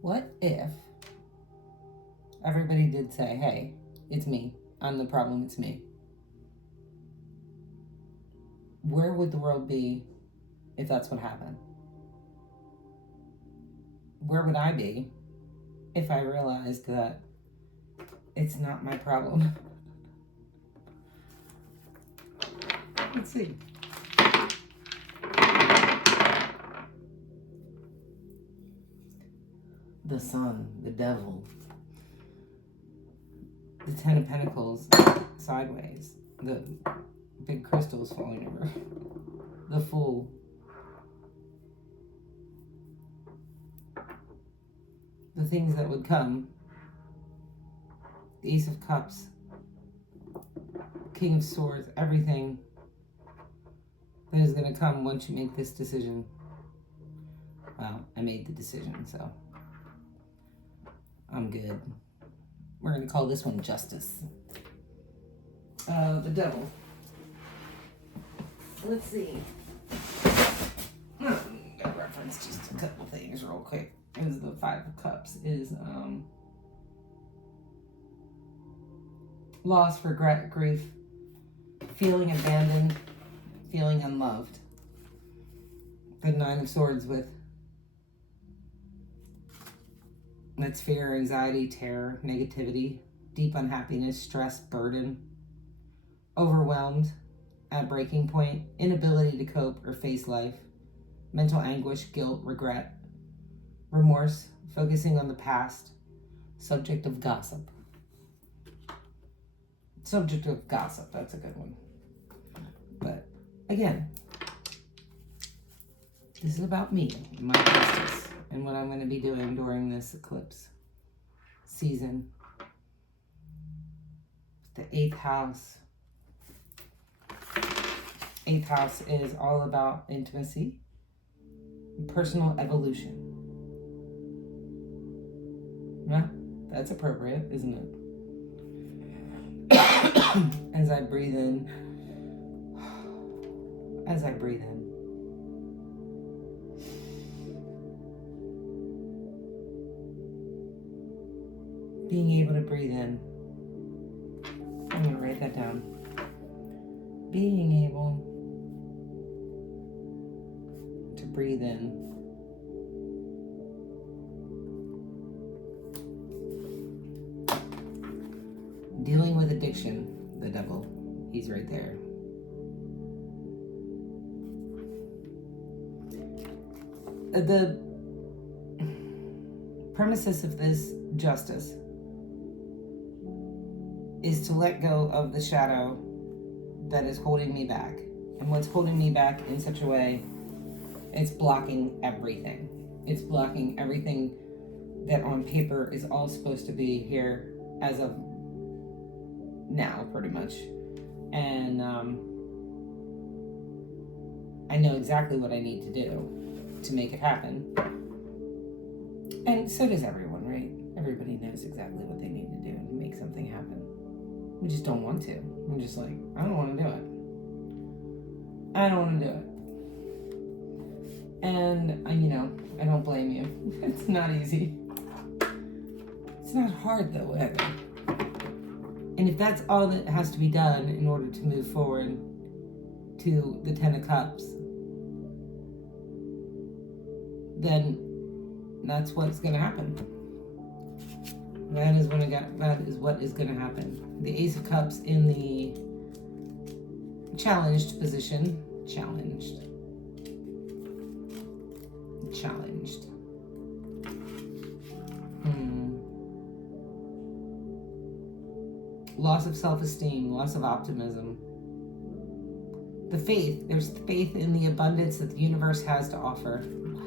What if everybody did say, hey, it's me. I'm the problem, it's me. Where would the world be if that's what happened? Where would I be if I realized that it's not my problem? Let's see. The sun, the devil, the Ten of Pentacles sideways, the big crystals falling over, the Fool, the things that would come, the Ace of Cups, King of Swords, everything that is going to come once you make this decision. Well, I made the decision, so I'm good. We're going to call this one Justice. The Devil. Let's see. Gotta reference just a couple things real quick. Is the Five of Cups is loss, regret, grief, feeling abandoned, feeling unloved. The Nine of Swords with that's fear, anxiety, terror, negativity, deep unhappiness, stress, burden, overwhelmed, at breaking point, inability to cope or face life, mental anguish, guilt, regret, remorse, focusing on the past, subject of gossip. Subject of gossip, that's a good one. But again, this is about me, my justice, and what I'm going to be doing during this eclipse season. The 8th house. 8th house is all about intimacy, personal evolution. Yeah, that's appropriate, isn't it? As I breathe in, as I breathe in. Being able to breathe in. I'm going to write that down. Being able to breathe in. Dealing with addiction, the devil, he's right there. The premises of this justice is to let go of the shadow that is holding me back. And what's holding me back in such a way, it's blocking everything. It's blocking everything that on paper is all supposed to be here as of now, pretty much. And I know exactly what I need to do to make it happen. And so does everyone, right? Everybody knows exactly what they need to do to make something happen. We just don't want to. We're just like, I don't want to do it. I don't want to do it. And, I don't blame you. It's not easy. It's not hard, though, either. And if that's all that has to be done in order to move forward to the 10 of Cups, then that's what's going to happen. That is what is going to happen. The Ace of Cups in the challenged position. Challenged. Loss of self-esteem, loss of optimism. The faith. There's faith in the abundance that the universe has to offer. Wow.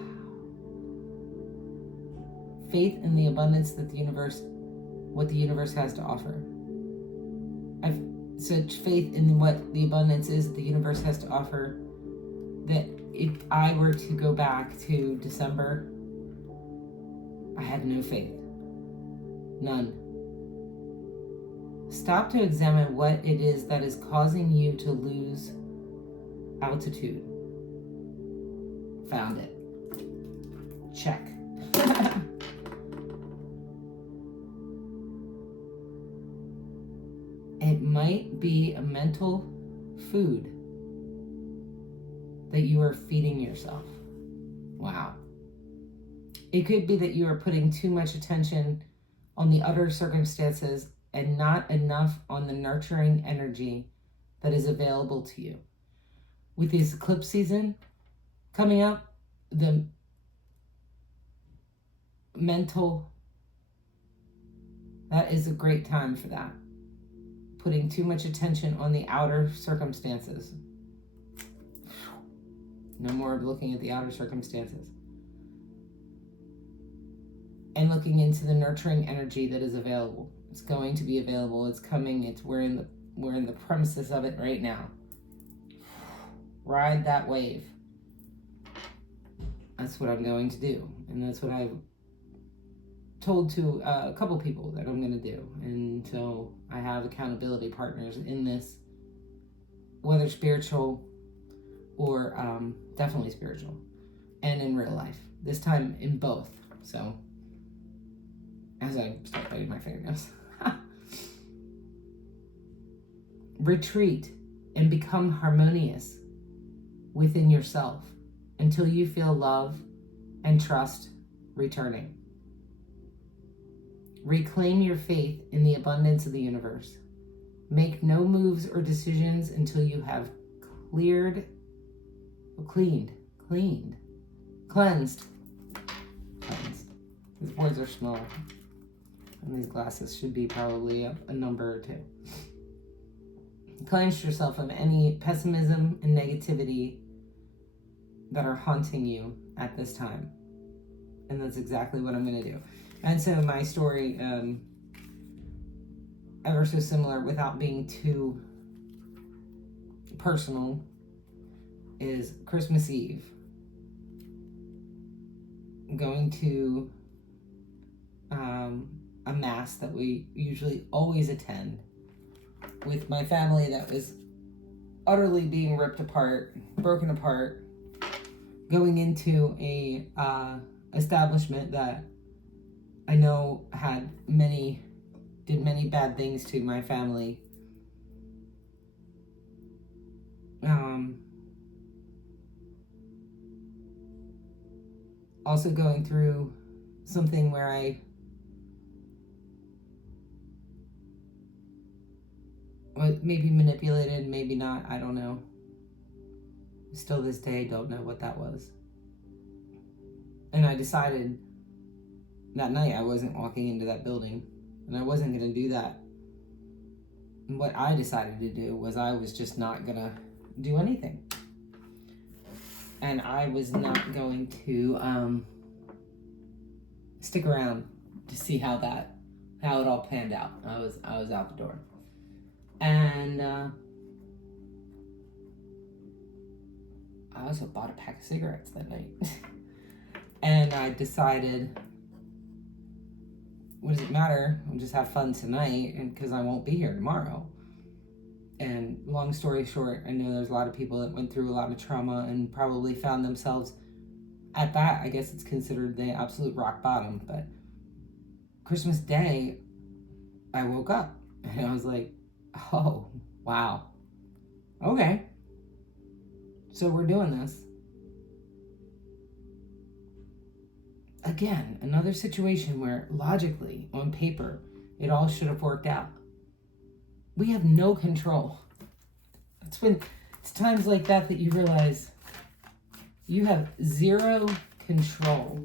Faith in the abundance that what the universe has to offer. I've such faith in what the abundance is that the universe has to offer that if I were to go back to December, I had no faith. None. Stop to examine what it is that is causing you to lose altitude. Found it. Check. might be a mental food that you are feeding yourself. Wow. It could be that you are putting too much attention on the outer circumstances and not enough on the nurturing energy that is available to you. With this eclipse season coming up, the mental, that is a great time for that. Putting too much attention on the outer circumstances. No more looking at the outer circumstances. And looking into the nurturing energy that is available. It's going to be available. It's coming. We're in the premises of it right now. Ride that wave. That's what I'm going to do. And that's what I've told to a couple people that I'm going to do. And so I have accountability partners in this, whether spiritual or definitely spiritual, and in real life. This time in both. So as I start biting my fingernails. Retreat and become harmonious within yourself until you feel love and trust returning. Reclaim your faith in the abundance of the universe. Make no moves or decisions until you have cleansed. These words are small. And these glasses should be probably a number or two. Cleanse yourself of any pessimism and negativity that are haunting you at this time. And that's exactly what I'm going to do. And so my story, ever so similar without being too personal, is Christmas Eve. Going to a mass that we usually always attend with my family that was utterly being ripped apart, broken apart, going into a establishment that I know did many bad things to my family. Also going through something where I maybe manipulated, maybe not, I don't know. Still this day, don't know what that was. And I decided that night I wasn't walking into that building, and I wasn't going to do that. And what I decided to do was I was just not going to do anything. And I was not going to stick around to see how it all panned out. I was out the door. And I also bought a pack of cigarettes that night. And I decided, what does it matter? I'll just have fun tonight, and because I won't be here tomorrow. And long story short, I know there's a lot of people that went through a lot of trauma and probably found themselves at that. I guess it's considered the absolute rock bottom. But Christmas Day, I woke up and I was like, oh, wow. Okay. So we're doing this. Again, another situation where logically, on paper, it all should have worked out. We have no control. It's times like that you realize you have zero control.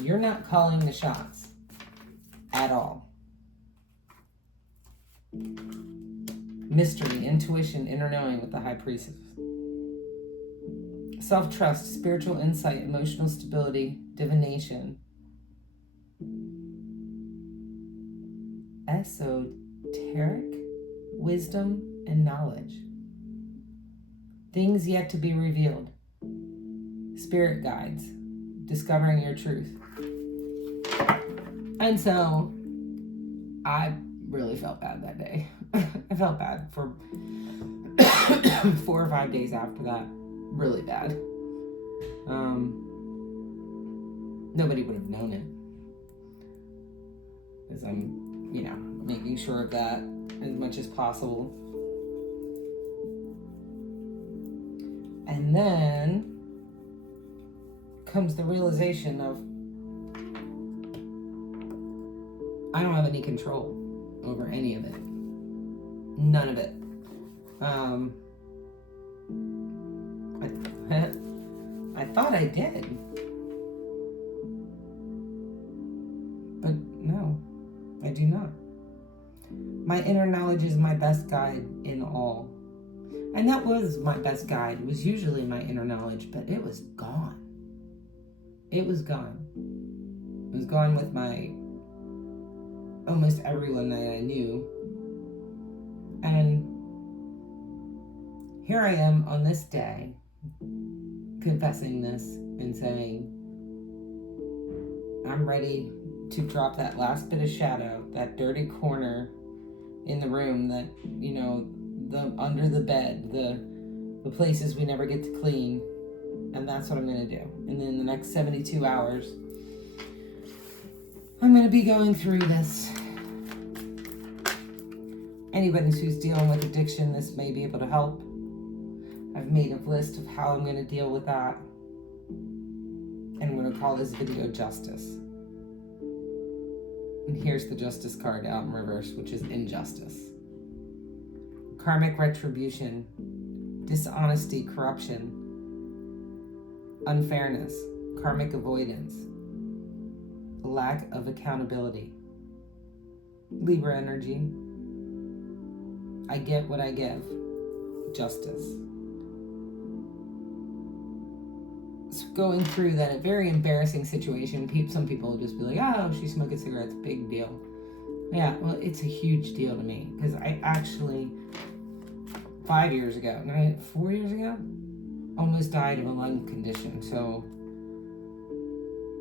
You're not calling the shots at all. Mystery, intuition, inner knowing with the High Priestess. Self-trust, spiritual insight, emotional stability, divination. Esoteric, wisdom, and knowledge. Things yet to be revealed. Spirit guides, discovering your truth. And so, I really felt bad that day. I felt bad for 4 or 5 days after that. Really bad. Nobody would have known it. Because I'm, making sure of that. as much as possible. And then comes the realization of I don't have any control over any of it. None of it. I thought I did. But no, I do not. My inner knowledge is my best guide in all. And that was my best guide. It was usually my inner knowledge, but it was gone. It was gone. It was gone with almost everyone that I knew. And here I am on this day, confessing this and saying, I'm ready to drop that last bit of shadow, that dirty corner in the room that, the under the bed, the places we never get to clean. And that's what I'm going to do. And then the next 72 hours, I'm going to be going through this. Anybody who's dealing with addiction, this may be able to help. I've made a list of how I'm going to deal with that. And I'm going to call this video Justice. And here's the Justice card out in reverse, which is injustice. Karmic retribution, dishonesty, corruption, unfairness, karmic avoidance, lack of accountability. Libra energy, I get what I give, justice. So going through that, a very embarrassing situation, some people will just be like, oh, she's smoking cigarettes, big deal. Yeah, well, it's a huge deal to me, because I actually, 4 years ago, almost died of a lung condition. So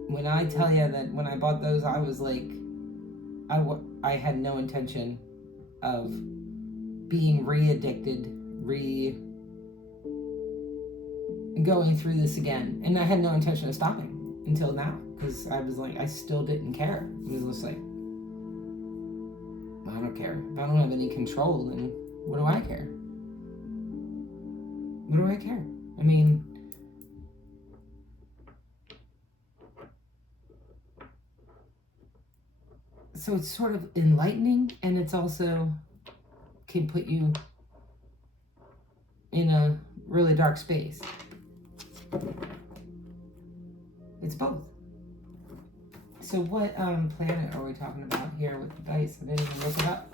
when I tell you that when I bought those, I was like, I had no intention of being re-addicted, going through this again. And I had no intention of stopping until now, because I was like, I still didn't care. It was just like, I don't care. If I don't have any control, then what do I care? What do I care? I mean, so it's sort of enlightening, and it's also can put you in a really dark space. It's both. So what planet are we talking about here with the dice? I didn't even look it up.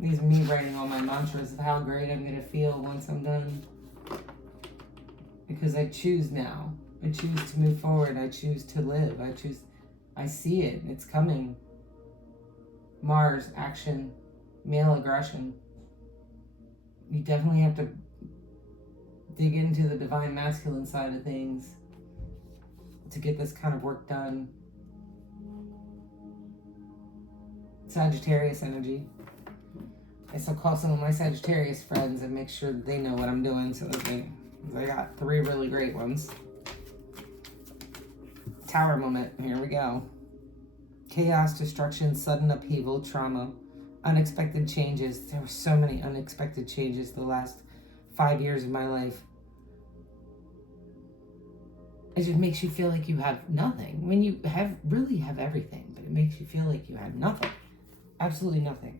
These are me writing all my mantras of how great I'm going to feel once I'm done. Because I choose now. I choose to move forward. I choose to live. I see it. It's coming. Mars, action, male aggression. You definitely have to dig into the divine masculine side of things to get this kind of work done. Sagittarius energy. I still call some of my Sagittarius friends and make sure that they know what I'm doing, so that I got 3 really great ones. Tower moment, here we go. Chaos, destruction, sudden upheaval, trauma, unexpected changes. There were so many unexpected changes the last 5 years of my life. It just makes you feel like you have nothing. When you really have everything, but it makes you feel like you have nothing. Absolutely nothing.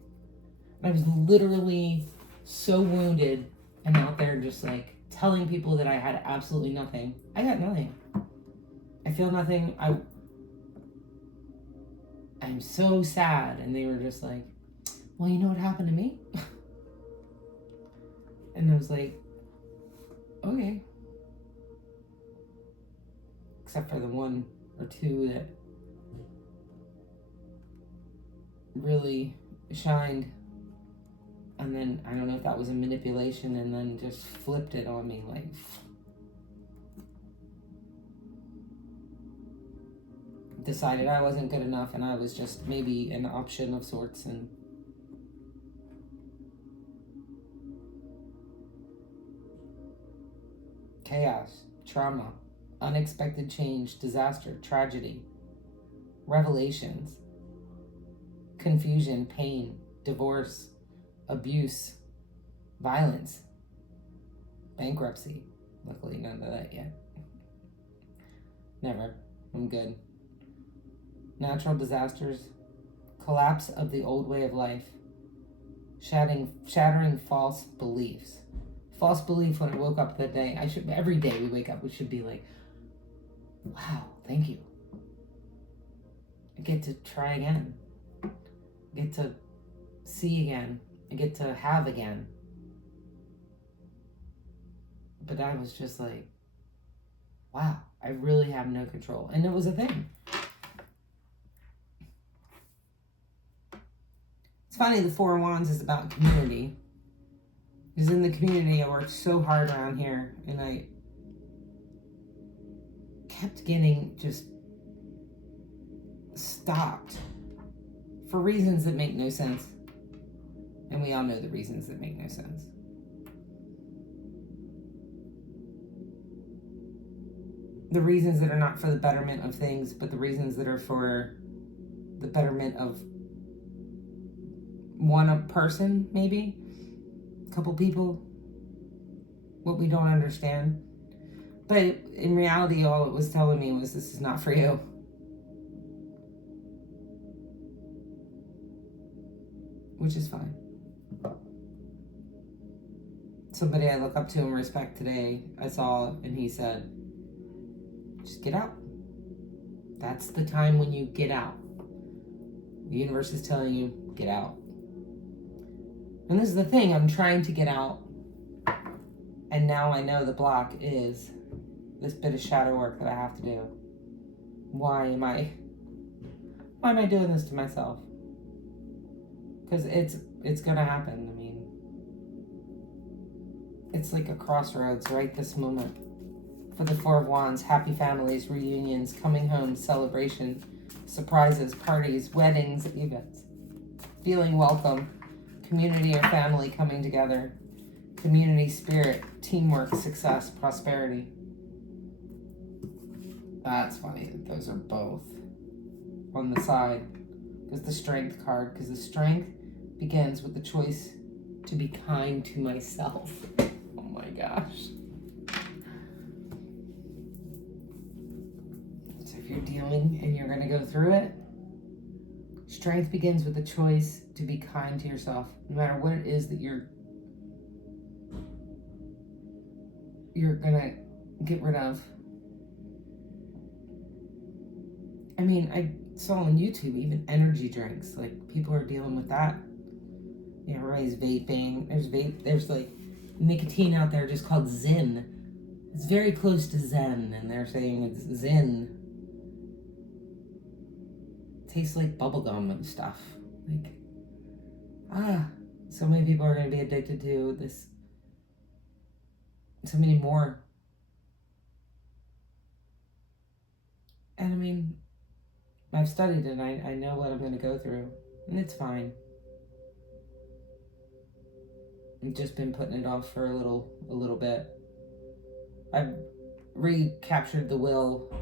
I was literally so wounded and out there just like telling people that I had absolutely nothing. I got nothing. I feel nothing. I'm so sad. And they were just like, well, you know what happened to me? And I was like, okay. Except for the 1 or 2 that really shined. And then, I don't know if that was a manipulation, and then just flipped it on me, like, decided I wasn't good enough, and I was just maybe an option of sorts, and chaos, trauma, unexpected change, disaster, tragedy, revelations, confusion, pain, divorce, abuse, violence, bankruptcy. Luckily, none of that yet. Never. I'm good. Natural disasters, collapse of the old way of life, shattering false beliefs. False belief when I woke up that day. Every day we wake up, we should be like, wow, thank you. I get to try again. I get to see again. I get to have again. But I was just like, wow, I really have no control. And it was a thing. It's funny, the Four of Wands is about community. Because in the community, I worked so hard around here, and I kept getting just stopped for reasons that make no sense. And we all know the reasons that make no sense. The reasons that are not for the betterment of things, but the reasons that are for the betterment of one person, maybe a couple people, what we don't understand. But in reality, all it was telling me was, this is not for you. Which is fine. Somebody I look up to and respect today, I saw, and he said, just get out. That's the time when you get out. The universe is telling you, get out. And this is the thing, I'm trying to get out. And now I know the block is this bit of shadow work that I have to do. Why am I doing this to myself? Because it's gonna happen. I mean, it's like a crossroads right this moment. For the Four of Wands, happy families, reunions, coming home, celebration, surprises, parties, weddings, events, feeling welcome, community or family coming together, community spirit, teamwork, success, prosperity. That's funny that those are both on the side. Because the Strength card, because the Strength begins with the choice to be kind to myself. Oh my gosh. So if you're dealing and you're going to go through it, Strength begins with the choice to be kind to yourself. No matter what it is that you're going to get rid of. I mean, I saw on YouTube even energy drinks. Like, people are dealing with that. You know, everybody's vaping. There's like nicotine out there just called Zyn. It's very close to Zen, and they're saying it's Zyn. Tastes like bubblegum and stuff. Like, so many people are going to be addicted to this. So many more. And I mean, I've studied it, and I know what I'm going to go through, and it's fine. I've just been putting it off for a little bit. I've recaptured the will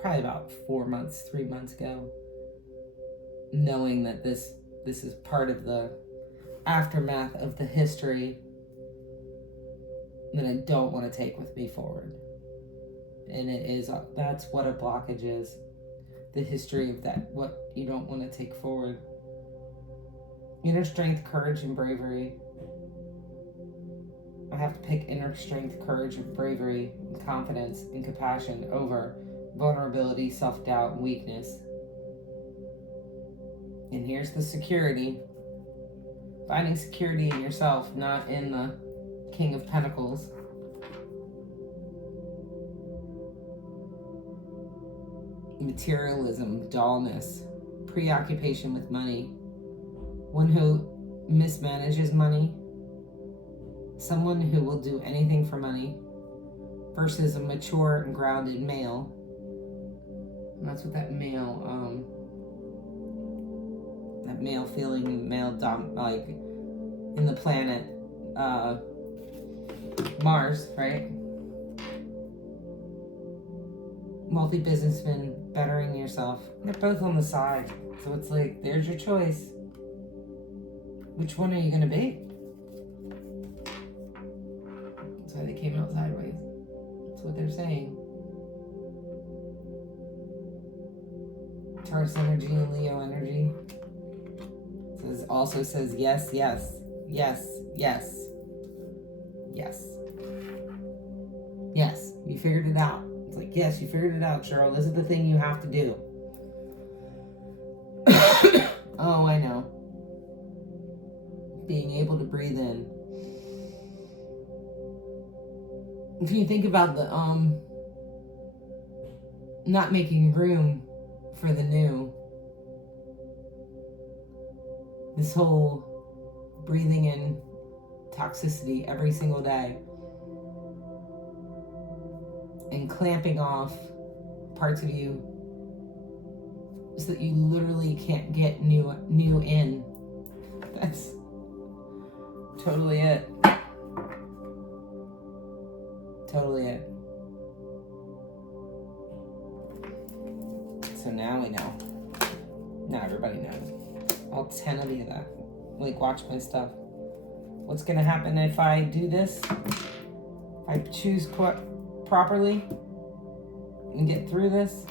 probably about 3 months ago, knowing that this is part of the aftermath of the history that I don't want to take with me forward. And that's what a blockage is. The history of that, what you don't want to take forward. Inner strength, courage, and bravery. I have to pick inner strength, courage, and bravery, and confidence, and compassion over vulnerability, self-doubt, and weakness. And here's the security. Finding security in yourself, not in the King of Pentacles. Materialism, dullness, preoccupation with money, one who mismanages money, someone who will do anything for money, versus a mature and grounded male. And that's what that male feeling, like in the planet Mars, right? Multi-businessman, bettering yourself. They're both on the side. So it's like, there's your choice. Which one are you going to be? That's why they came out sideways. That's what they're saying. Taurus energy and Leo energy. Also says yes, yes, yes, yes, yes. Yes, you figured it out. It's like, yes, you figured it out, Cheryl. This is the thing you have to do. Oh, I know. Being able to breathe in. If you think about the not making room for the new, this whole breathing in toxicity every single day and clamping off parts of you so that you literally can't get new in. That's totally it. Totally it. So now we know. Now everybody knows. All 10 of you that like watch my stuff. What's gonna happen if I do this? If I choose properly and get through this?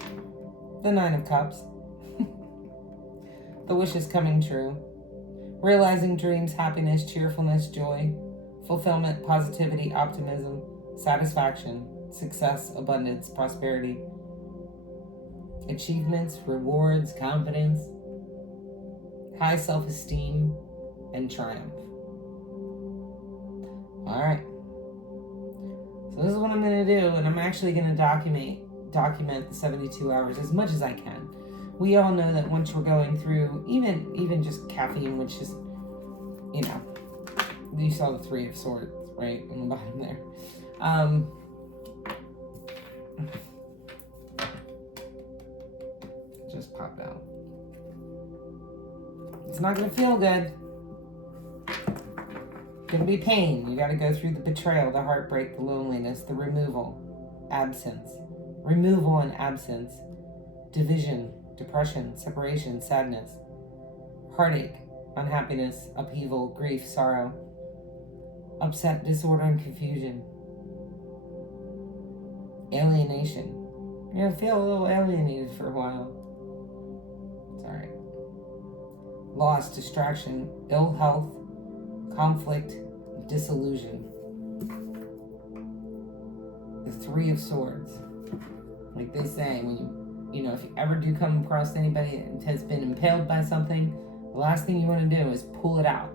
The 9 of Cups. The wish is coming true. Realizing dreams, happiness, cheerfulness, joy, fulfillment, positivity, optimism, satisfaction, success, abundance, prosperity, achievements, rewards, confidence, high self-esteem, and triumph. All right. So this is what I'm going to do, and I'm actually going to document the 72 hours as much as I can. We all know that once we're going through, even just caffeine, which is, you know, you saw the 3 of Swords, right, on the bottom there. Just popped out. It's not going to feel good. It's going to be pain. You got to go through the betrayal, the heartbreak, the loneliness, the removal, absence. Removal and absence. Division, depression, separation, sadness, heartache, unhappiness, upheaval, grief, sorrow, upset, disorder, and confusion. Alienation. You're going to feel a little alienated for a while. It's alright. Loss, distraction, ill health, conflict, disillusion. The 3 of Swords. Like they say, when you know, if you ever do come across anybody that has been impaled by something, the last thing you want to do is pull it out.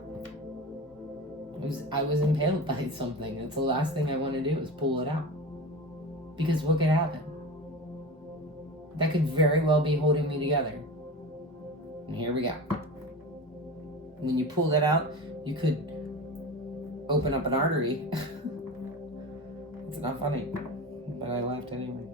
I was impaled by something. That's the last thing I want to do is pull it out. Because what could happen? That could very well be holding me together. And here we go. When you pull that out, you could open up an artery. It's not funny, but I laughed anyway.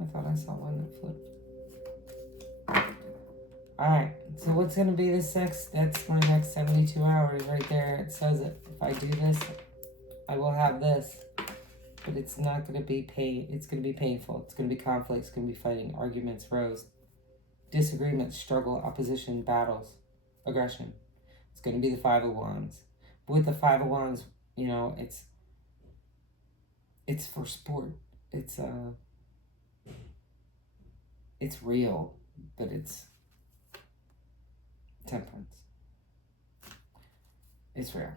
I thought I saw one that flipped. Alright, so what's going to be the sex? That's my next 72 hours right there. It says it. If I do this, I will have this. But it's not going to be pain. It's going to be painful. It's going to be conflict. It's going to be fighting, arguments, rows, disagreements, struggle, opposition, battles, aggression. It's going to be the 5 of Wands. But with the 5 of Wands, you know, it's for sport. It's real, but it's temperance. It's real.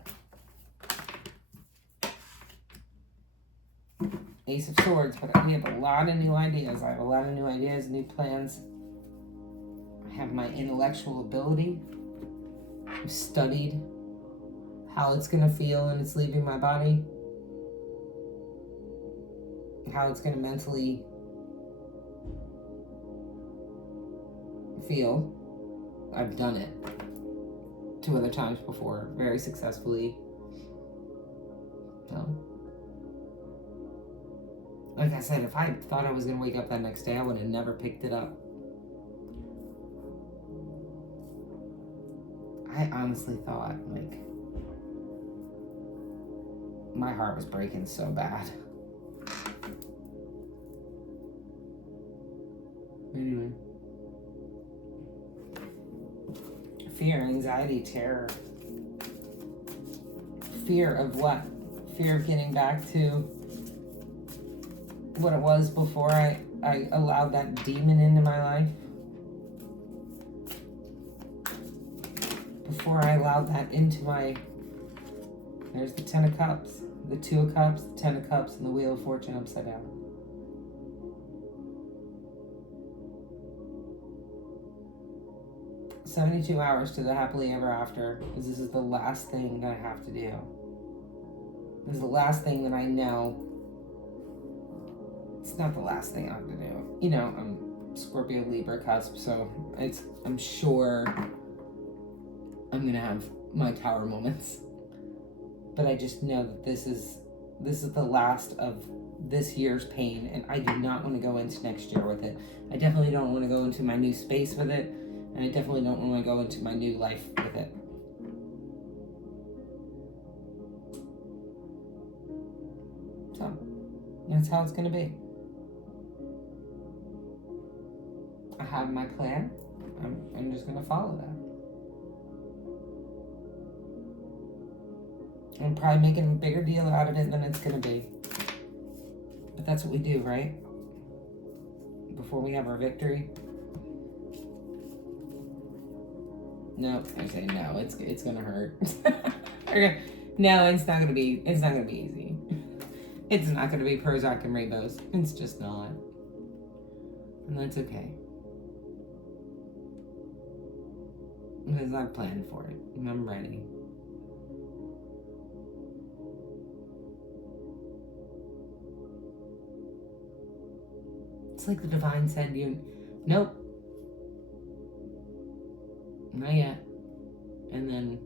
Ace of Swords, but we have a lot of new ideas. I have a lot of new ideas, new plans. I have my intellectual ability. I've studied how it's going to feel when it's leaving my body. How it's going to mentally feel. I've done it 2 other times before, very successfully. So, like I said, if I thought I was going to wake up that next day, I would have never picked it up. I honestly thought, like, my heart was breaking so bad. Anyway. Fear, anxiety, terror. Fear of what? Fear of getting back to what it was before I allowed that demon into my life. Before I allowed that into my... There's the 10 of Cups, the 2 of Cups, the 10 of Cups, and the Wheel of Fortune upside down. "72 hours to the happily ever after," because this is the last thing that I have to do. This is the last thing that I know. It's not the last thing I have to do. You know, I'm Scorpio Libra cusp, so I'm sure I'm gonna have my tower moments. But I just know that this is the last of this year's pain, and I do not want to go into next year with it. I definitely don't want to go into my new space with it, and I definitely don't want to go into my new life with it. So, that's how it's going to be. I have my plan. I'm just going to follow that. I'm probably making a bigger deal out of it than it's going to be. But that's what we do, right? Before we have our victory. No, I say no. It's gonna hurt. No, it's not gonna be easy. It's not gonna be Prozac and rainbows. It's just not, and that's okay. Because I've planned for it, and I'm ready. It's like the divine said, nope. Not yet. And then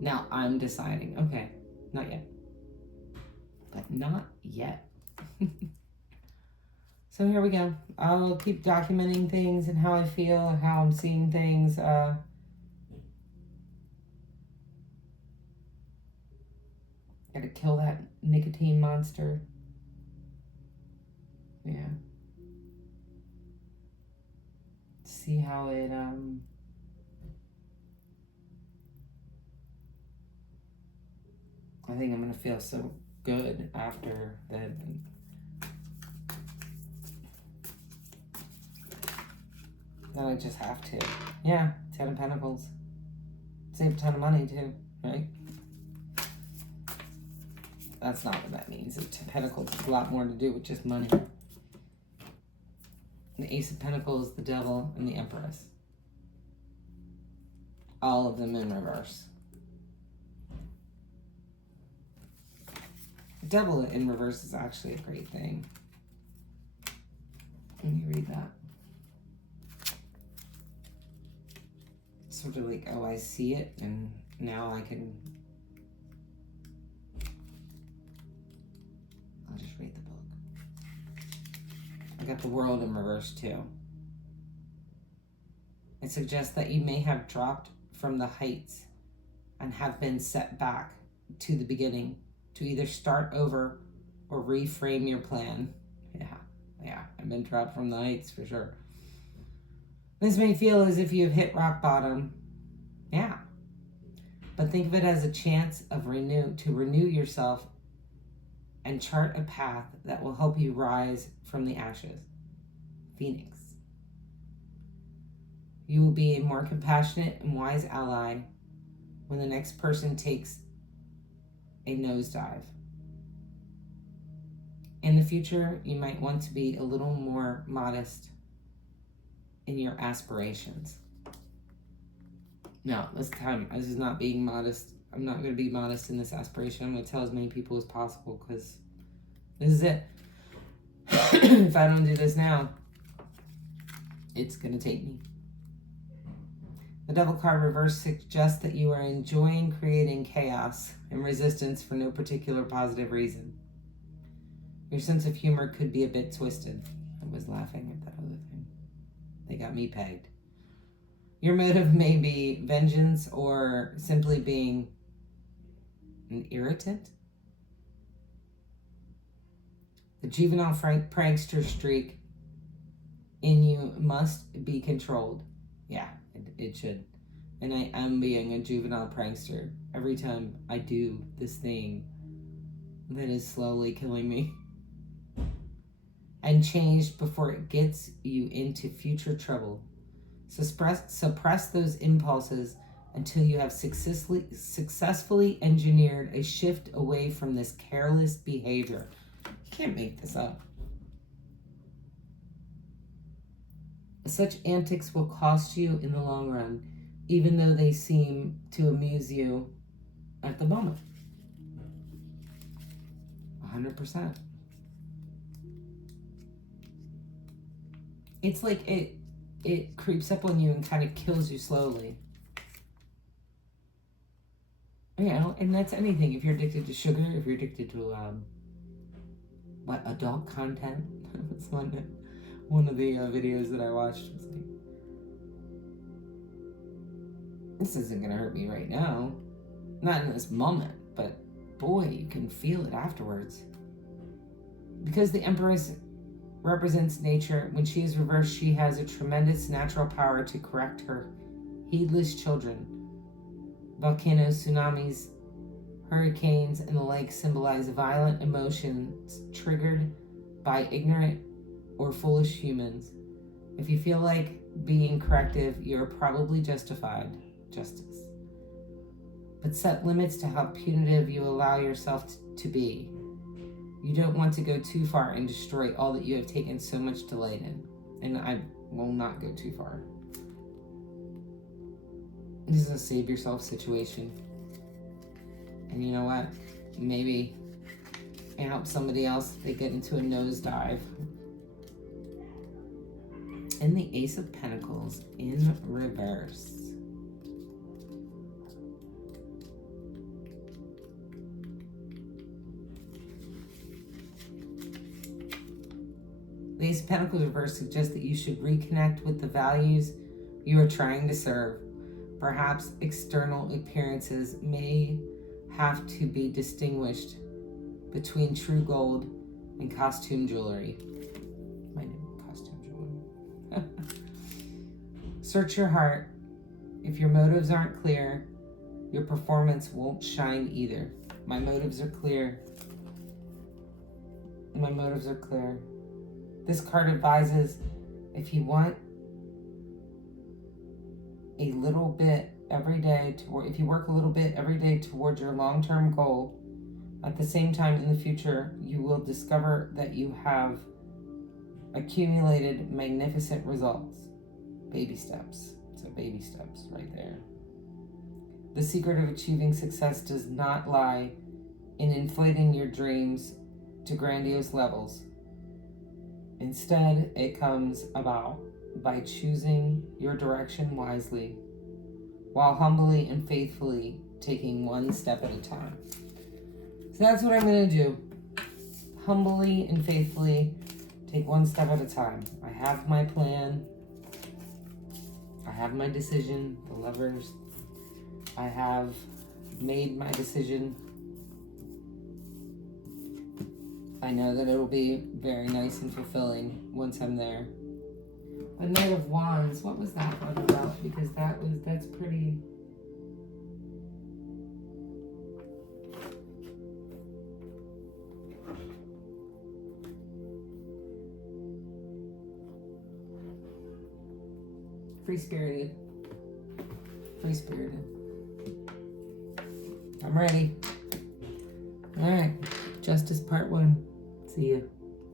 now I'm deciding, okay, not yet. But not yet. So here we go. I'll keep documenting things and how I feel and how I'm seeing things. Gotta kill that nicotine monster. Yeah. See how it, I think I'm gonna feel so good after that. That I just have to. Yeah, 10 of Pentacles. Save a ton of money too, right? That's not what that means. The 10 of Pentacles has a lot more to do with just money. The Ace of Pentacles, the Devil, and the Empress. All of them in reverse. Devil in reverse is actually a great thing. Let me read that. Sort of like, oh, I see it, and now I can... I'll just read the book. I got the World in reverse too. It suggests that you may have dropped from the heights and have been set back to the beginning to either start over or reframe your plan. Yeah, I've been dropped from the heights for sure. This may feel as if you've hit rock bottom. Yeah. But think of it as a chance of to renew yourself and chart a path that will help you rise from the ashes. Phoenix. You will be a more compassionate and wise ally when the next person takes a nosedive. In the future, you might want to be a little more modest in your aspirations. No, this time, this is not being modest. I'm not going to be modest in this aspiration. I'm going to tell as many people as possible because this is it. If I don't do this now, it's going to take me. The Devil card reverse suggests that you are enjoying creating chaos and resistance for no particular positive reason. Your sense of humor could be a bit twisted. I was laughing at that other thing. They got me pegged. Your motive may be vengeance or simply being an irritant. The juvenile prankster streak in you must be controlled. Yeah, it should. And I am being a juvenile prankster every time I do this thing that is slowly killing me. And changed before it gets you into future trouble. Suppress those impulses until you have successfully engineered a shift away from this careless behavior. You can't make this up. Such antics will cost you in the long run, even though they seem to amuse you at the moment. 100%. It's like it creeps up on you and kind of kills you slowly. You know, and that's anything. If you're addicted to sugar, if you're addicted to adult content. It's one of the videos that I watched was like, this isn't gonna hurt me right now, not in this moment, but boy, you can feel it afterwards. Because the Empress represents nature, when she is reversed, she has a tremendous natural power to correct her heedless children. Volcanoes, tsunamis, hurricanes, and the like symbolize violent emotions triggered by ignorant or foolish humans. If you feel like being corrective, you're probably justified. Justice. But set limits to how punitive you allow yourself to be. You don't want to go too far and destroy all that you have taken so much delight in. And I will not go too far. This is a save yourself situation. And you know what? Maybe it helps somebody else if they get into a nosedive. And the Ace of Pentacles in reverse. The Ace of Pentacles reverse suggests that you should reconnect with the values you are trying to serve. Perhaps external appearances may have to be distinguished between true gold and costume jewelry. My new costume jewelry. Search your heart. If your motives aren't clear, your performance won't shine either. My motives are clear. My motives are clear. This card advises if you want a little bit every day, if you work a little bit every day towards your long-term goal, at the same time in the future, you will discover that you have accumulated magnificent results. Baby steps. So baby steps right there. The secret of achieving success does not lie in inflating your dreams to grandiose levels. Instead, it comes about by choosing your direction wisely, while humbly and faithfully taking one step at a time. So that's what I'm going to do. Humbly and faithfully take one step at a time. I have my plan. I have my decision, the Lovers. I have made my decision. I know that it'll be very nice and fulfilling once I'm there. The Knight of Wands, what was that one about? Because that's pretty... Free-spirited. Free-spirited. I'm ready. All right. Justice Part 1. See ya.